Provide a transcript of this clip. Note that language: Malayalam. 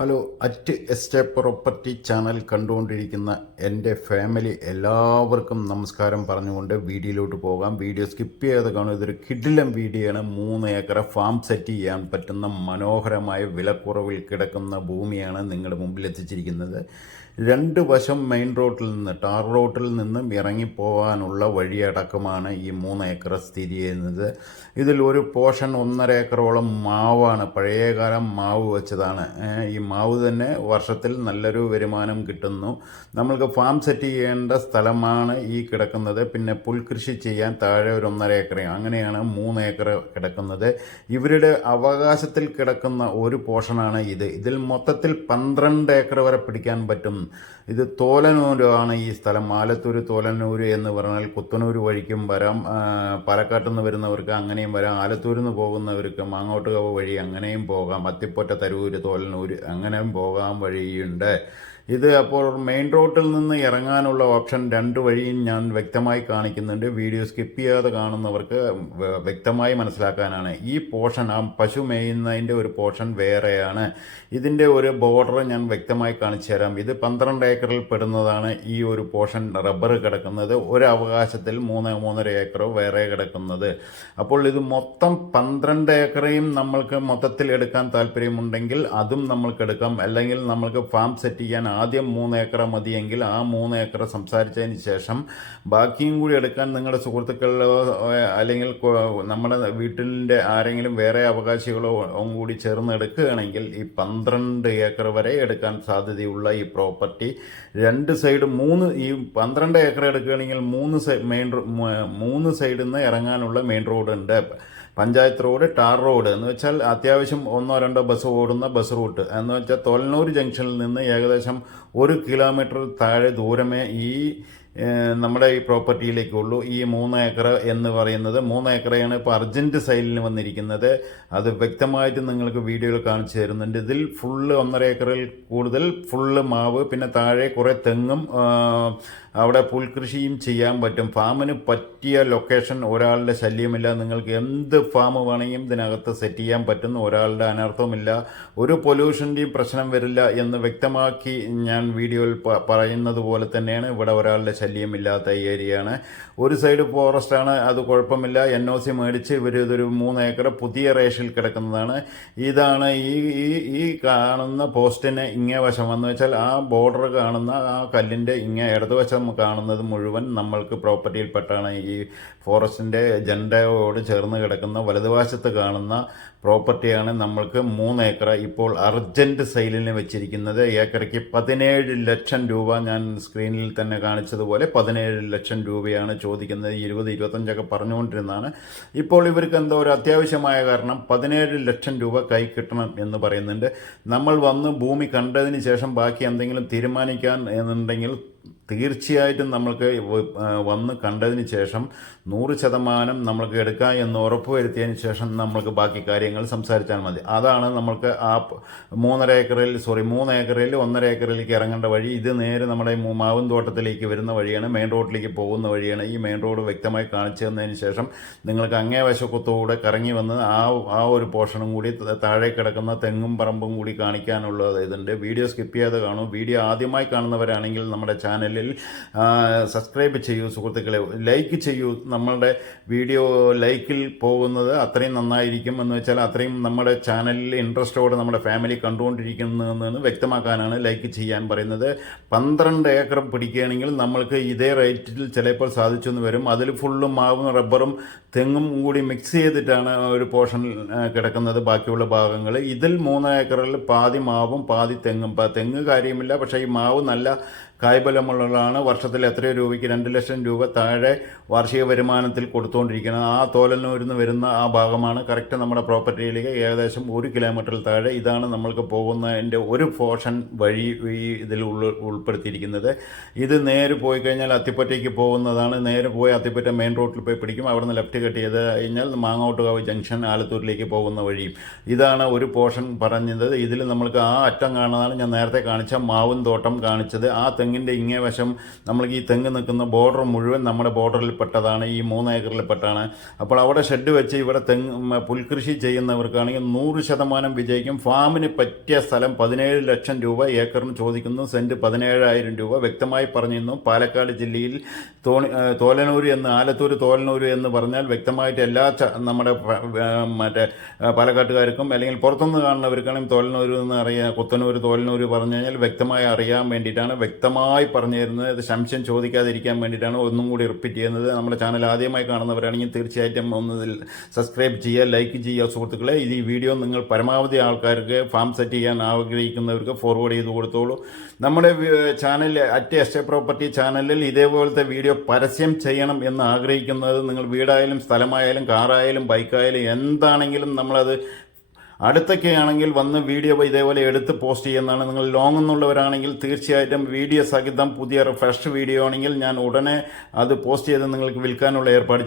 Hello at estate property channel കണ്ടുകൊണ്ടിരിക്കുന്ന എന്റെ ഫാമിലി എല്ലാവർക്കും നമസ്കാരം പറഞ്ഞുകൊണ്ട് വീഡിയോയിലോട്ട് പോകാം. വീഡിയോ സ്കിപ്പ് ചെയ്യാതെ കാണും ഇതൊരു കിഡിലം വീഡിയോയാണ് മൂന്ന് ഏക്കർ ഫാം സെറ്റ് ചെയ്യാൻ പറ്റുന്ന മനോഹരമായ വിലക്കുറവിൽ കിടക്കുന്ന ഭൂമിയാണ് നിങ്ങളുടെ മുമ്പിൽ എത്തിച്ചിരിക്കുന്നത്. രണ്ട് വശം മെയിൻ റോഡിൽ നിന്ന് ടാർ റോഡിൽ നിന്നും ഇറങ്ങിപ്പോകാനുള്ള വഴിയടക്കമാണ് ഈ മൂന്ന് ഏക്കർ സ്ഥിതി ചെയ്യുന്നത്. ഇതിൽ ഒരു പോർഷൻ ഒന്നര ഏക്കറോളം മാവാണ് പഴയകാലം മാവ് വെച്ചതാണ്. ഈ മാവ് തന്നെ വർഷത്തിൽ നല്ലൊരു വരുമാനം കിട്ടുന്നു. നമ്മൾക്ക് ഫാം സെറ്റ് ചെയ്യേണ്ട സ്ഥലമാണ് ഈ കിടക്കുന്നത്. പിന്നെ പുൽകൃഷി ചെയ്യാൻ താഴെ ഒരു ഒന്നര ഏക്കർ അങ്ങനെയാണ് മൂന്ന് ഏക്കർ കിടക്കുന്നത്. ഇവരുടെ അവകാശത്തിൽ കിടക്കുന്ന ഒരു പോർഷനാണ് ഇത്. ഇതിൽ മൊത്തത്തിൽ പന്ത്രണ്ട് ഏക്കർ വരെ പിടിക്കാൻ പറ്റും. ഇത് തോലനൂരാണ് ഈ സ്ഥലം. ആലത്തൂർ തോലനൂര് എന്ന് പറഞ്ഞാൽ കുത്തനൂർ വഴിക്കും വരാം. പാലക്കാട്ട് നിന്ന് വരുന്നവർക്ക് അങ്ങനെയും വരാം. ആലത്തൂരിൽ നിന്ന് പോകുന്നവർക്ക് മാങ്ങോട്ടുകവ വഴി അങ്ങനെയും പോകാം. അത്തിപ്പൊറ്റ തരൂര് തോലനൂര് അങ്ങനെയും പോകാൻ വഴിയുണ്ട്. ഇത് അപ്പോൾ മെയിൻ റോഡിൽ നിന്ന് ഇറങ്ങാനുള്ള ഓപ്ഷൻ രണ്ട് വഴിയും ഞാൻ വ്യക്തമായി കാണിക്കുന്നുണ്ട്. വീഡിയോ സ്കിപ്പ് ചെയ്യാതെ കാണുന്നവർക്ക് വ്യക്തമായി മനസ്സിലാക്കാനാണ്. ഈ പോർഷൻ ആ പശു മേയുന്നതിന്റെ ഒരു പോർഷൻ വേറെയാണ്. ഇതിന്റെ ഒരു ബോർഡർ ഞാൻ വ്യക്തമായി കാണിച്ചു തരാം. ഇത് പന്ത്രണ്ട് ഏക്കറിൽ പെടുന്നതാണ് ഈ ഒരു പോർഷൻ റബ്ബർ കിടക്കുന്നത്. ഒരു അവകാശത്തിൽ മൂന്ന് മൂന്നര ഏക്കറോ വേറെ കിടക്കുന്നത്. അപ്പോൾ ഇത് മൊത്തം പന്ത്രണ്ട് ഏക്കറയും നമ്മൾക്ക് മൊത്തത്തിൽ എടുക്കാൻ താല്പര്യമുണ്ടെങ്കിൽ അതും നമ്മൾക്ക് എടുക്കാം. അല്ലെങ്കിൽ നമ്മൾക്ക് ഫാം സെറ്റ് ചെയ്യാൻ ആദ്യം മൂന്ന് ഏക്കർ മതിയെങ്കിൽ ആ മൂന്ന് ഏക്കർ സംസാരിച്ചതിന് ശേഷം ബാക്കിയും കൂടി എടുക്കാൻ നിങ്ങളുടെ സുഹൃത്തുക്കളോ അല്ലെങ്കിൽ നമ്മുടെ വീട്ടിന്റെ ആരെങ്കിലും വേറെ അവകാശികളോ കൂടി ചേർന്ന് എടുക്കുകയാണെങ്കിൽ ഈ പന്ത്രണ്ട് ഏക്കർ വരെ എടുക്കാൻ സാധ്യതയുള്ള ഈ പ്രോപ്പർട്ടി രണ്ട് സൈഡ് മൂന്ന് ഈ പന്ത്രണ്ട് ഏക്കർ എടുക്കുകയാണെങ്കിൽ മൂന്ന് സൈ മെയിൻ മൂന്ന് സൈഡിൽ നിന്ന് ഇറങ്ങാനുള്ള മെയിൻ റോഡ് ഉണ്ട് പഞ്ചായത്ത് റോഡ് ടാർ റോഡ് എന്ന് വെച്ചാൽ അത്യാവശ്യം ഒന്നോ രണ്ടോ ബസ് ഓടുന്ന ബസ് റൂട്ട്. എന്ന് വെച്ചാൽ തൊലനൂർ ജംഗ്ഷനിൽ നിന്ന് ഏകദേശം ഒരു കിലോമീറ്റർ താഴെ ദൂരമേ ഈ നമ്മുടെ ഈ പ്രോപ്പർട്ടിയിലേക്കുള്ളൂ. ഈ മൂന്ന് ഏക്കർ എന്ന് പറയുന്നത് മൂന്ന് ഏക്കറയാണ് ഇപ്പോൾ അർജന്റ് സൈലിന് വന്നിരിക്കുന്നത്. അത് വ്യക്തമായിട്ട് നിങ്ങൾക്ക് വീഡിയോയിൽ കാണിച്ചു തരുന്നുണ്ട്. ഇതിൽ ഫുള്ള് ഒന്നര ഏക്കറിൽ കൂടുതൽ ഫുള്ള് മാവ് പിന്നെ താഴെ കുറേ തെങ്ങും അവിടെ പുൽകൃഷിയും ചെയ്യാൻ പറ്റും. ഫാമിന് പറ്റിയ ലൊക്കേഷൻ ഒരാളുടെ ശല്യമില്ല. നിങ്ങൾക്ക് എന്ത് ഫാം വേണമെങ്കിലും ഇതിനകത്ത് സെറ്റ് ചെയ്യാൻ പറ്റുന്ന ഒരാളുടെ അനർത്ഥമില്ല ഒരു പൊല്യൂഷന്റെയും പ്രശ്നം വരില്ല എന്ന് വ്യക്തമാക്കി ഞാൻ വീഡിയോയിൽ പറയുന്നത് പോലെ തന്നെയാണ് ഇവിടെ ഒരാളുടെ ശല്യമില്ലാത്ത ഏരിയയാണ്. ഒരു സൈഡ് ഫോറസ്റ്റാണ് അത് കുഴപ്പമില്ല. എൻ ഒ സി മേടിച്ച് ഇവർ ഇതൊരു മൂന്ന് ഏക്കർ പുതിയ റേഷിൽ കിടക്കുന്നതാണ്. ഇതാണ് ഈ ഈ ഈ കാണുന്ന പോസ്റ്റിന് ഇങ്ങേ വശം. എന്ന് വെച്ചാൽ ആ ബോർഡർ കാണുന്ന ആ കല്ലിന്റെ ഇങ്ങേ ഇടതുവശം കാണുന്നത് മുഴുവൻ നമ്മൾക്ക് പ്രോപ്പർട്ടിയിൽപ്പെട്ടാണ് ഈ ഫോറസ്റ്റിന്റെ ജൻഡയോട് ചേർന്ന് കിടക്കുന്ന വലതുവശത്ത് കാണുന്ന പ്രോപ്പർട്ടിയാണ് നമ്മൾക്ക് മൂന്ന് ഏക്കർ. ഇപ്പോൾ അർജന്റ് സെയിലിന് വെച്ചിരിക്കുന്നത്. ഏക്കറയ്ക്ക് പതിനേഴ് ലക്ഷം രൂപ ഞാൻ സ്ക്രീനിൽ തന്നെ കാണിച്ചതുപോലെ പതിനേഴ് ലക്ഷം രൂപയാണ് ചോദിക്കുന്നത്. ഇരുപത് ഇരുപത്തഞ്ചൊക്കെ പറഞ്ഞുകൊണ്ടിരുന്നതാണ്. ഇപ്പോൾ ഇവർക്ക് എന്തോ ഒരു അത്യാവശ്യമായ കാരണം പതിനേഴ് ലക്ഷം രൂപ കൈ കിട്ടണം എന്ന് പറയുന്നുണ്ട്. നമ്മൾ വന്ന് ഭൂമി കണ്ടതിന് ശേഷം ബാക്കി എന്തെങ്കിലും തീരുമാനിക്കാൻ എന്നുണ്ടെങ്കിൽ തീർച്ചയായിട്ടും നമ്മൾക്ക് വന്ന് കണ്ടതിന് ശേഷം നൂറ് ശതമാനം നമ്മൾക്ക് എടുക്കാം എന്ന് ഉറപ്പ് ഉറപ്പുവരുത്തിയതിന് ശേഷം നമ്മൾക്ക് ബാക്കി കാര്യങ്ങൾ സംസാരിച്ചാൽ മതി. അതാണ് നമ്മൾക്ക് ആ മൂന്നര ഏക്കറിൽ സോറി മൂന്ന് ഏക്കറിൽ ഒന്നര ഏക്കറിലേക്ക് ഇറങ്ങേണ്ട വഴി. ഇത് നേരെ നമ്മുടെ മാവും തോട്ടത്തിലേക്ക് വരുന്ന വഴിയാണ് മെയിൻ റോഡിലേക്ക് പോകുന്ന വഴിയാണ്. ഈ മെയിൻ റോഡ് വ്യക്തമായി കാണിച്ചു തന്നതിന് ശേഷം നിങ്ങൾക്ക് അങ്ങേ വശക്കത്തൂടെ കറങ്ങി വന്ന് ആ ആ ഒരു പോർഷനും കൂടി താഴെ കിടക്കുന്ന തെങ്ങും പറമ്പും കൂടി കാണിക്കാനുള്ള ഇതുണ്ട്. വീഡിയോ സ്കിപ്പ് ചെയ്യാതെ കാണും. വീഡിയോ ആദ്യമായി കാണുന്നവരാണെങ്കിൽ നമ്മുടെ ചാനലിൽ ആ, സബ്സ്ക്രൈബ് ചെയ്യൂ സുഹൃത്തുക്കളെ. ലൈക്ക് ചെയ്യൂ. നമ്മളുടെ വീഡിയോ ലൈക്കിൽ പോകുന്നത് അത്രയും നന്നായിരിക്കും എന്ന് വെച്ചാൽ അത്രയും നമ്മുടെ ചാനലിൽ ഇൻട്രസ്റ്റോടെ നമ്മുടെ ഫാമിലി കണ്ടുകൊണ്ടിരിക്കുന്നതെന്ന് വ്യക്തമാക്കാനാണ് ലൈക്ക് ചെയ്യാൻ പറയുന്നത്. പന്ത്രണ്ട് ഏക്കർ പിടിക്കുകയാണെങ്കിൽ നമ്മൾക്ക് ഇതേ റേറ്റിൽ ചിലപ്പോൾ സാധിച്ചു എന്ന് വരും. അതിൽ ഫുള്ളും മാവും റബ്ബറും തെങ്ങും കൂടി മിക്സ് ചെയ്തിട്ടാണ് ഒരു പോർഷൻ കിടക്കുന്നത് ബാക്കിയുള്ള ഭാഗങ്ങൾ. ഇതിൽ മൂന്ന് ഏക്കറിൽ പാതി മാവും പാതി തെങ്ങും. തെങ്ങ് കാര്യമില്ല. പക്ഷേ ഈ മാവ് നല്ല കായ്ഫലമുള്ളതാണ് വർഷത്തിൽ എത്രയോ രൂപയ്ക്ക് രണ്ട് ലക്ഷം രൂപ താഴെ വാർഷിക വരുമാനത്തിൽ കൊടുത്തുകൊണ്ടിരിക്കുന്നത്. ആ തോലന്നൂരിൽ നിന്ന് വരുന്ന ആ ഭാഗമാണ് കറക്റ്റ് നമ്മുടെ പ്രോപ്പർട്ടിയിലേക്ക് ഏകദേശം ഒരു കിലോമീറ്ററിൽ താഴെ ഇതാണ് നമ്മൾക്ക് പോകുന്നതിന്റെ ഒരു പോർഷൻ വഴി ഈ ഇതിൽ ഉൾപ്പെടുത്തിയിരിക്കുന്നത്. ഇത് നേരെ പോയി കഴിഞ്ഞാൽ അത്തിപ്പറ്റയ്ക്ക് പോകുന്നതാണ്. നേരെ പോയി അത്തിപ്പറ്റ മെയിൻ റോഡിൽ പോയി പിടിക്കും. അവിടുന്ന് ലെഫ്റ്റ് കട്ട് ചെയ്ത് കഴിഞ്ഞാൽ മാങ്ങോട്ടുകാവ് ജംഗ്ഷൻ ആലത്തൂരിലേക്ക് പോകുന്ന വഴിയും. ഇതാണ് ഒരു പോർഷൻ പറഞ്ഞത്. ഇതിൽ നമ്മൾക്ക് ആ അറ്റം കാണുന്നതാണ് ഞാൻ നേരത്തെ കാണിച്ച മാവും തോട്ടം കാണിച്ചത്. ആ തെങ്ങിന്റെ ഇങ്ങേ ഇങ്ങേ വശം നമ്മൾ ഈ തെങ്ങ് നിൽക്കുന്ന ബോർഡർ മുഴുവൻ നമ്മുടെ ബോർഡറിൽ പെട്ടതാണ് ഈ മൂന്ന് ഏക്കറിൽ പെട്ടാണ്. അപ്പോൾ അവിടെ ഷെഡ് വെച്ച് ഇവിടെ തെങ്ങ് പുൽകൃഷി ചെയ്യുന്നവർക്കാണെങ്കിൽ നൂറ് ശതമാനം വിജയിക്കും. ഫാമിന് പറ്റിയ സ്ഥലം പതിനേഴ് ലക്ഷം രൂപ ഏക്കറിന് ചോദിക്കുന്നു. സെന്റ് പതിനേഴായിരം രൂപ വ്യക്തമായി പറഞ്ഞിരുന്നു. പാലക്കാട് ജില്ലയിൽ തോണി തോലനൂർ എന്ന് ആലത്തൂർ തോലനൂർ എന്ന് പറഞ്ഞാൽ വ്യക്തമായിട്ട് എല്ലാ നമ്മുടെ മറ്റേ പാലക്കാട്ടുകാർക്കും അല്ലെങ്കിൽ പുറത്തുനിന്ന് കാണുന്നവർക്കാണെങ്കിൽ തോലനൂർ എന്ന് അറിയാം കൊത്തനൂർ തോലനൂർ പറഞ്ഞു കഴിഞ്ഞാൽ വ്യക്തമായി അറിയാൻ വേണ്ടിയിട്ടാണ് വ്യക്തമായി പറഞ്ഞു തരുന്നത് ഇത് സംശയം ചോദിക്കാതിരിക്കാൻ വേണ്ടിയിട്ടാണ് ഒന്നും കൂടി റിപ്പീറ്റ് ചെയ്യുന്നത്. നമ്മുടെ ചാനൽ ആദ്യമായി കാണുന്നവരാണെങ്കിൽ തീർച്ചയായിട്ടും ഒന്ന് സബ്സ്ക്രൈബ് ചെയ്യുക ലൈക്ക് ചെയ്യുക സുഹൃത്തുക്കളെ. ഇത് ഈ വീഡിയോ നിങ്ങൾ പരമാവധി ആൾക്കാർക്ക് ഫാം സെറ്റ് ചെയ്യാൻ ആഗ്രഹിക്കുന്നവർക്ക് ഫോർവേഡ് ചെയ്ത് കൊടുത്തോളൂ. നമ്മുടെ ചാനൽ അറ്റ് എസ്റ്റേ പ്രോപ്പർട്ടി ചാനലിൽ ഇതേപോലത്തെ വീഡിയോ പരസ്യം ചെയ്യണം എന്ന് ആഗ്രഹിക്കുന്നത് നിങ്ങൾ വീടായാലും സ്ഥലമായാലും കാറായാലും ബൈക്കായാലും എന്താണെങ്കിലും നമ്മളത് അടുത്തൊക്കെ ആണെങ്കിൽ വന്ന് വീഡിയോ ഇതേപോലെ എടുത്ത് പോസ്റ്റ് ചെയ്യുന്നതാണ്. നിങ്ങൾ ലോങ് എന്നുള്ളവരാണെങ്കിൽ തീർച്ചയായിട്ടും വീഡിയോ സഹിതം പുതിയ ഫ്രഷ് വീഡിയോ ആണെങ്കിൽ ഞാൻ ഉടനെ അത് പോസ്റ്റ് ചെയ്ത് നിങ്ങൾക്ക് വിൽക്കാനുള്ള ഏർപ്പാട്